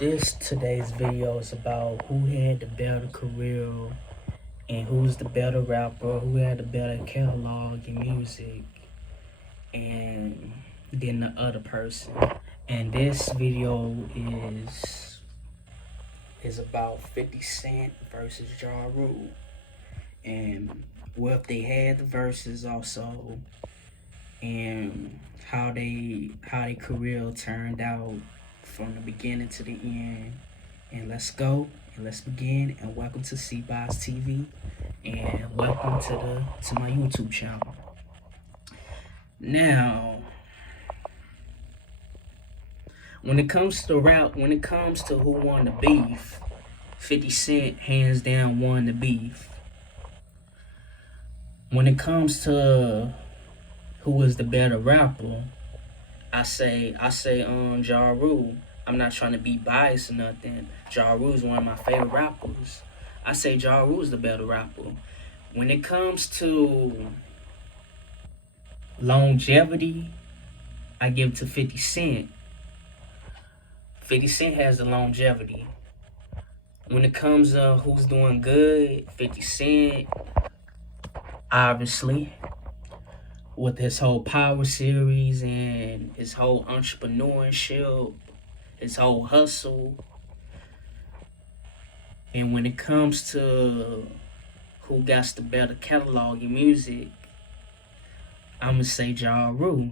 Today's video is about who had the better career and who's the better rapper, who had the better catalog in music and than the other person. And this video is about 50 Cent versus Ja Rule. And what they had the verses also, and how they career turned out from the beginning to the end. And let's go and let's begin. And welcome to C-Boss TV, and welcome to my YouTube channel. Now, when it comes to who won the beef, 50 Cent hands down won the beef. When it comes to who was the better rapper, I say Ja Rule. I'm not trying to be biased or nothing. Ja Rule is one of my favorite rappers. I say Ja Rule's the better rapper. When it comes to longevity, I give it to 50 Cent. 50 Cent has the longevity. When it comes to who's doing good, 50 Cent, obviously, with his whole Power series and his whole entrepreneurship, his whole hustle. And when it comes to who got the better catalog in music, I'm gonna say Ja Rule.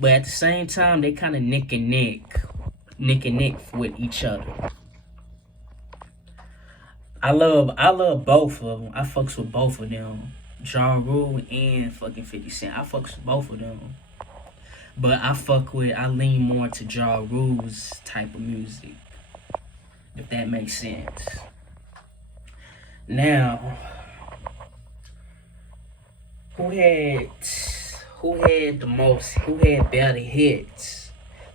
But at the same time, they kind of neck and neck with each other. I love both of them. I fucks with both of them, Ja Rule and fucking 50 Cent. I fucks with both of them. But I lean more to Ja Rule's type of music, if that makes sense. Now, who had better hits?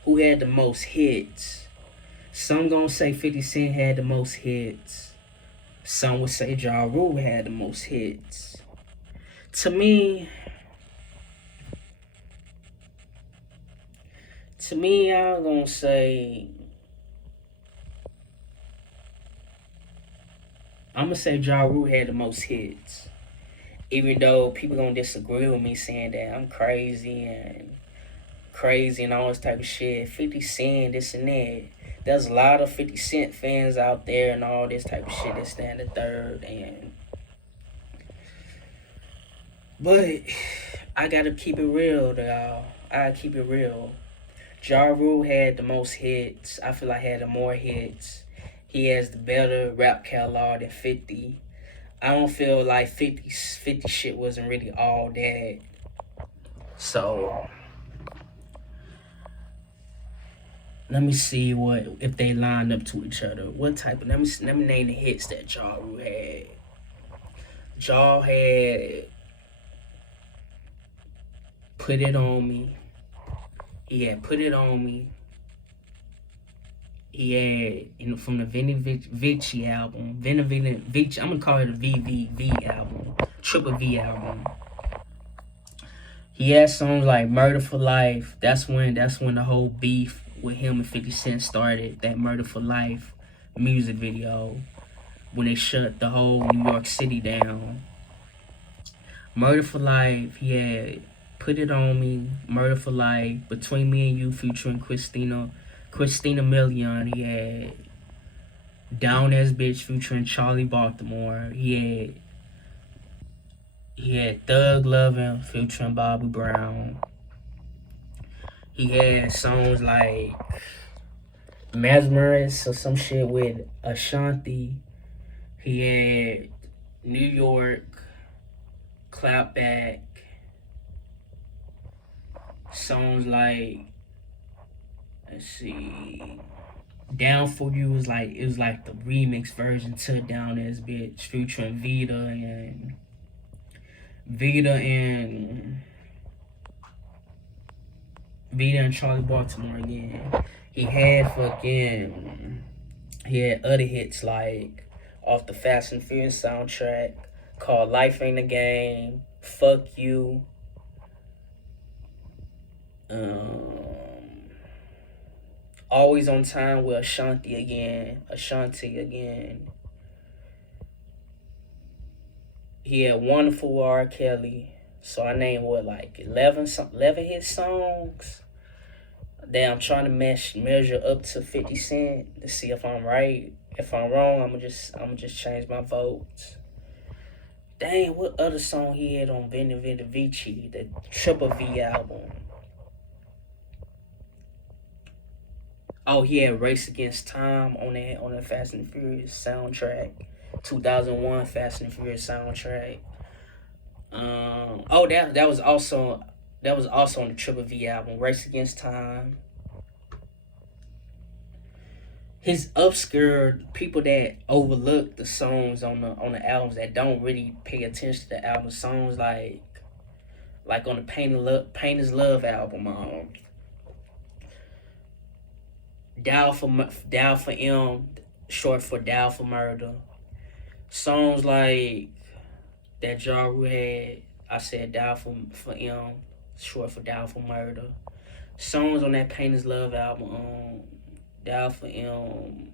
Who had the most hits? Some gonna say 50 Cent had the most hits. Some would say Ja Rule had the most hits. To me, I'm gonna say Ja Rule had the most hits. Even though people gonna disagree with me saying that I'm crazy and all this type of shit. 50 Cent, this and that. There's a lot of 50 Cent fans out there and all this type of shit that stand the third. But I gotta keep it real, y'all. I keep it real. Ja Rule had the most hits. I feel like he had the more hits. He has the better rap catalog than 50. I don't feel like 50 shit wasn't really all that. So let me see if they lined up to each other. What type of let me name the hits that Ja Rule had. Ja had Put It On Me. He had Put It On Me. He had, from the Vinny Vici album. Vici, I'm gonna call it a VVV album. Triple V album. He had songs like Murder for Life. That's when the whole beef with him and 50 Cent started. That Murder for Life music video. When they shut the whole New York City down. Murder for Life, he had Put It On Me, Murder for Life, Between Me and You featuring Christina Milian. He had Down As Bitch featuring Charlie Baltimore. He had Thug Lovin' featuring Bobby Brown. He had songs like Mesmerist or some shit with Ashanti. He had New York, Clapback. Songs like, let's see, Down For You was like the remix version to Down As Bitch featuring Vita and Charlie Baltimore again. He had other hits like off the Fast and Furious soundtrack called Life Ain't a Game, Fuck You. Always on Time with Ashanti again. Ashanti again. He had Wonderful R. Kelly. So I named what, like 11 hit songs. That I'm trying to measure up to 50 Cent to see if I'm right. If I'm wrong, I'm just change my votes. Dang, what other song he had on Veni Vidi Vici, the Triple V album? Oh, he had Race Against Time on that Fast and Furious soundtrack, 2001 Fast and Furious soundtrack. Oh, that was also on the Triple V album, Race Against Time. His obscure people that overlook the songs on the albums, that don't really pay attention to the album songs, like on the Pain is Love album, Dial for M, short for Dial for Murder. Songs like that Ja Rule had, I said Dial for M, short for Dial for Murder. Songs on that Pain is Love album, Dial for M,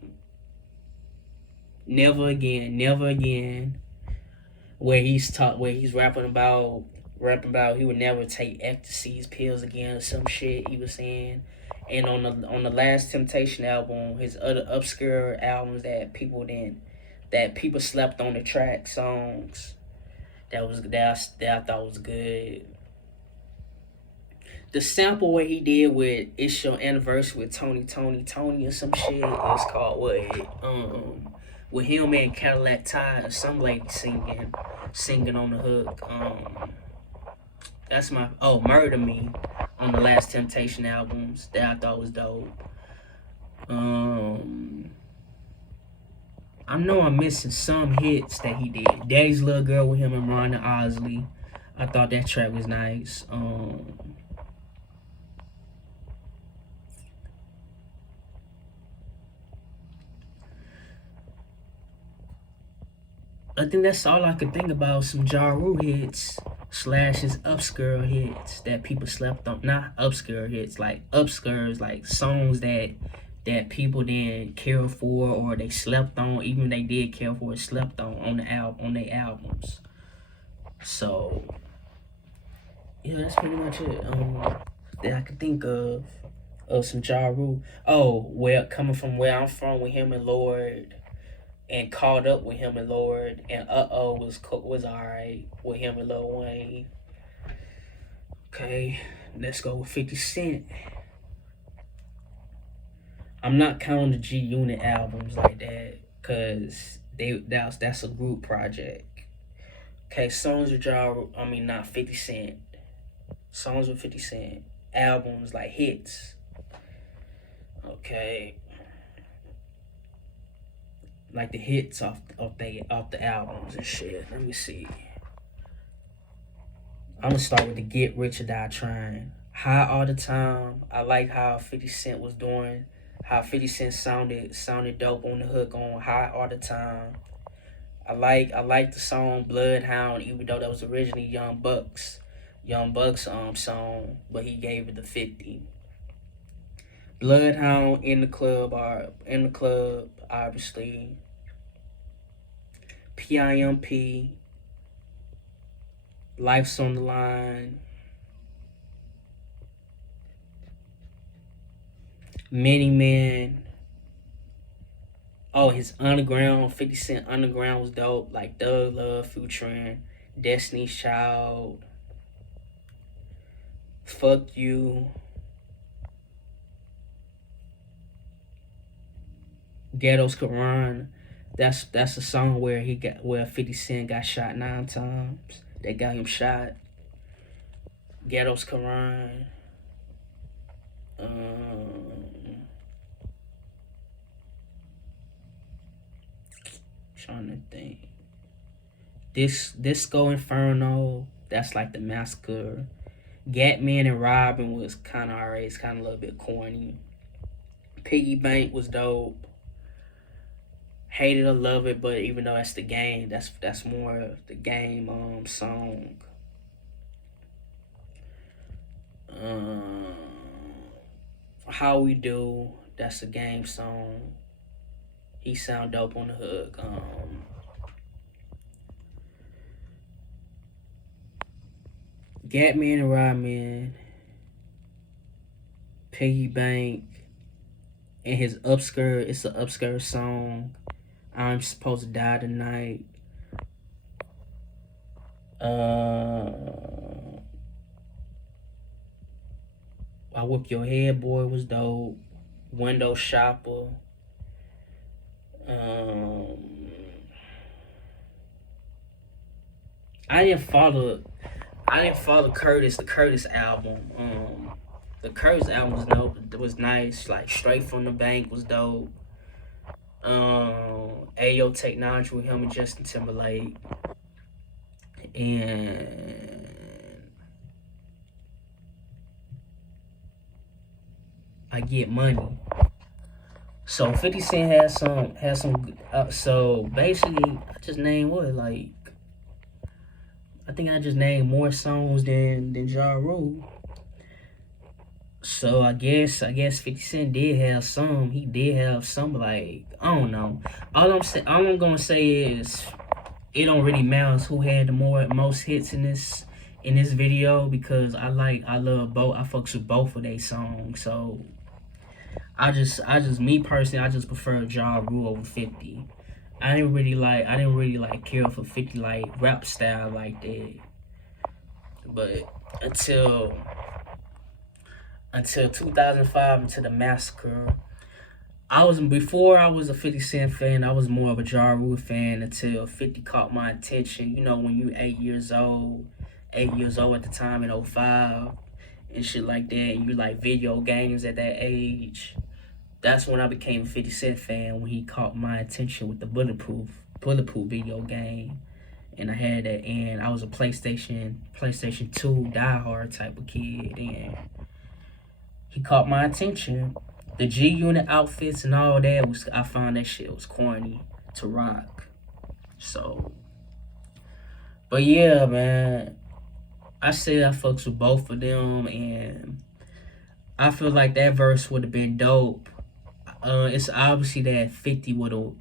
Never Again, where he's rapping about he would never take ecstasies pills again or some shit he was saying. And on the Last Temptation album, his other obscure albums that people slept on the track songs, that I thought was good. The sample where he did with It's Your Anniversary with Tony or some shit, it's called what? With him and Cadillac Ty, some lady singing on the hook. That's my Murder Me on the Last Temptation albums that I thought was dope. I know I'm missing some hits that he did. Daddy's Little Girl with him and Ron Osley. I thought that track was nice. I think that's all I could think about. Some Ja Rule hits slash his obscure hits that people slept on. Not obscure hits, like obscures, like songs that people didn't care for or they slept on. Even they did care for, it slept on their albums. So yeah, that's pretty much it. That I could think of some Ja Rule. Oh, well, coming from where I'm from with him and Lord, and Caught Up with him and Lord, and was alright with him and Lil Wayne. Okay, let's go with 50 Cent. I'm not counting the G Unit albums like that, cause that's a group project. Okay, songs with not 50 Cent. Songs with 50 Cent. Albums like hits. Okay. Like the hits off the albums and shit. Let me see. I'm gonna start with the Get Rich or Die Trying. High All the Time. I like how 50 Cent was doing. How 50 Cent sounded dope on the hook on High All the Time. I like the song Bloodhound, even though that was originally Young Buck's song, but he gave it the 50. Bloodhound, In the Club, obviously. PIMP, Life's on the Line, Many Men. Oh, his Underground, 50 Cent Underground was dope. Like Thug Love featuring Destiny's Child. Fuck You. Ghetto's Quran. That's a song where 50 Cent got shot 9 times. They got him shot. Ghetto's Quran. Trying to think. Disco Inferno. That's like the massacre. Gatman and Robin was kind of alright. It's kind of a little bit corny. Piggy Bank was dope. Hate It or Love It, but even though that's the game, that's more the game song. How We Do, That's a game song. He sound dope on the hook. Gatman and Rodman, Piggy Bank, and his Upskirt. It's an Upskirt song. I'm supposed to die tonight. I Whoop Your Head Boy was dope. Window Shopper. I didn't follow Curtis, the Curtis album. The Curtis album was dope. It was nice. Like Straight from the Bank was dope. Ayo Technology with him and Justin Timberlake. And I Get Money. So 50 Cent had some. So basically, I just named what, like, I think I just named more songs than Ja Rule. So I guess 50 Cent did have some. He did have some, like, I don't know. All I'm gonna say is it don't really matter who had the most hits in this video, because I love both. I fucks with both of their songs. So I just me personally, I just prefer Ja Rule over 50. I didn't really like care for 50 like rap style like that. But until 2005, until the massacre, before I was a 50 Cent fan, I was more of a Ja Rule fan until 50 caught my attention. You know, when you 8 years old at the time in 05 and shit like that, and you like video games at that age. That's when I became a 50 Cent fan, when he caught my attention with the Bulletproof video game. And I had that, and I was a PlayStation 2 diehard type of kid, and he caught my attention. The G Unit outfits and all that, I found that shit was corny to rock. So, but yeah, man, I said I fucks with both of them, and I feel like that verse would have been dope. It's obviously that 50 would have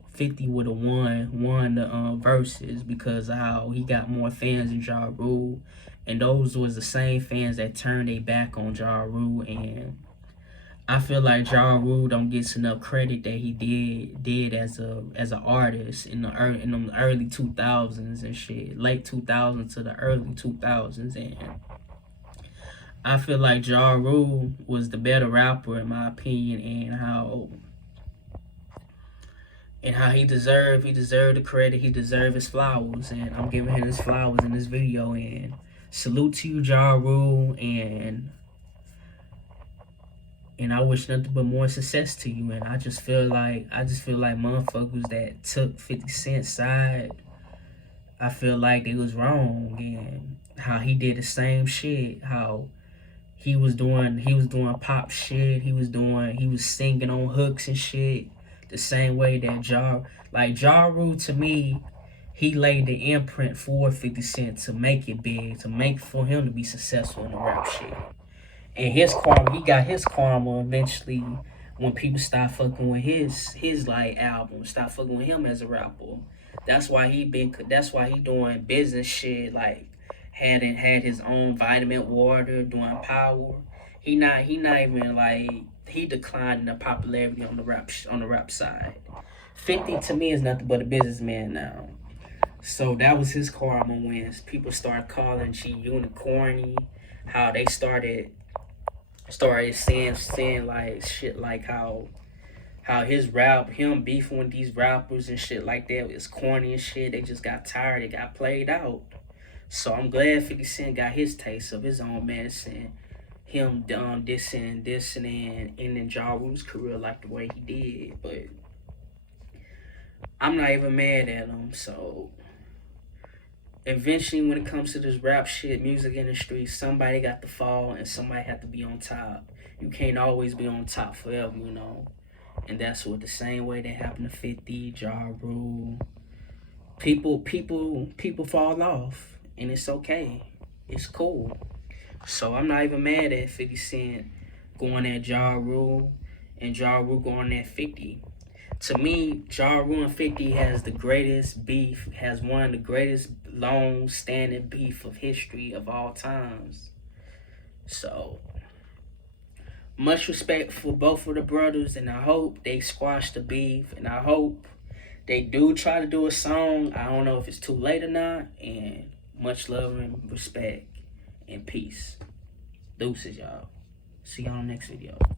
won the verses, because of how he got more fans than Ja Rule, and those was the same fans that turned their back on Ja Rule. And I feel like Ja Rule don't get enough credit that he did as an artist in the early 2000s and shit, late 2000s to the early 2000s. And I feel like Ja Rule was the better rapper in my opinion, and how he deserved the credit, he deserved his flowers, and I'm giving him his flowers in this video. And salute to you, Ja Rule, and I wish nothing but more success to you. And I just feel like motherfuckers that took 50 Cent's side, I feel like they was wrong, and how he did the same shit, how he was doing pop shit, he was singing on hooks and shit, the same way that Ja Rule, to me, he laid the imprint for 50 Cent to make it big, for him to be successful in the rap shit. And he got his karma eventually when people start fucking with his like album, start fucking with him as a rapper. That's why he doing business shit, like had his own vitamin water, doing power. He not even like, he declined in the popularity on the rap side. 50 to me is nothing but a businessman now. So that was his karma when people started calling G Unit corny. How they started saying like shit like how his him beefing with these rappers and shit like that is corny and shit. They just got tired. It got played out. So I'm glad 50 Cent got his taste of his own medicine. Him dissing and ending Ja Rule's career like the way he did. But I'm not even mad at him. So eventually, when it comes to this rap shit, music industry, somebody got to fall and somebody had to be on top. You can't always be on top forever, you know. And that's what the same way that happened to 50, Ja Rule. People fall off, and it's okay. It's cool. So I'm not even mad at 50 Cent going at Ja Rule and Ja Rule going at 50. To me, Ja Rule and 50 has the greatest beef, has one of the greatest long-standing beef of history of all times. So, much respect for both of the brothers, and I hope they squash the beef, and I hope they do try to do a song. I don't know if it's too late or not, and much love and respect and peace. Deuces, y'all. See y'all next video.